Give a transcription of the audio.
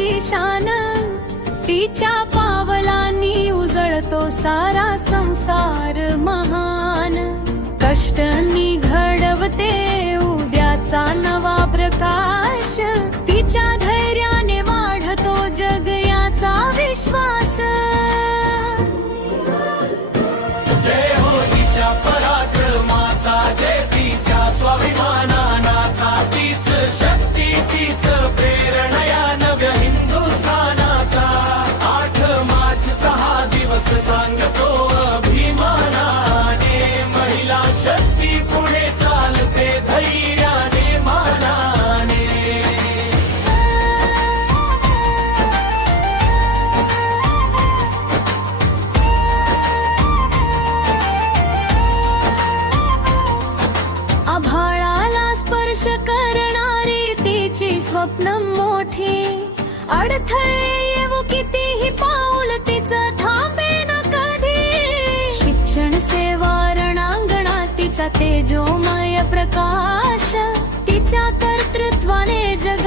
तिची शान, तिच्या पावलांनी उजळतो सारा संसार महान. कष्टांनी घडवते उद्याचा नवा प्रकाश, तिच्या धैर्याने वाढतो जग याचा विश्वास. जय हो तिच्या पराक्रमाचा, जय तिच्या स्वाभिमानाचा, तीच शक्ती तीच प्रेरणा या नव्या हिंदुस्थानाचा. 8 मार्चचा हा दिवस सांगतो अभिमानाने, महिला शक्ती पुढे चालते धैर्याने मानाने. आभाळाला स्पर्श करणारी तिची स्वप्न मोठी, अडथळे येऊ कितीही पाऊल तिचं थांबे न कधी. शिक्षण सेवा रणांगणात तिचा तेजोमय प्रकाश, तिच्या कर्तृत्वाने जग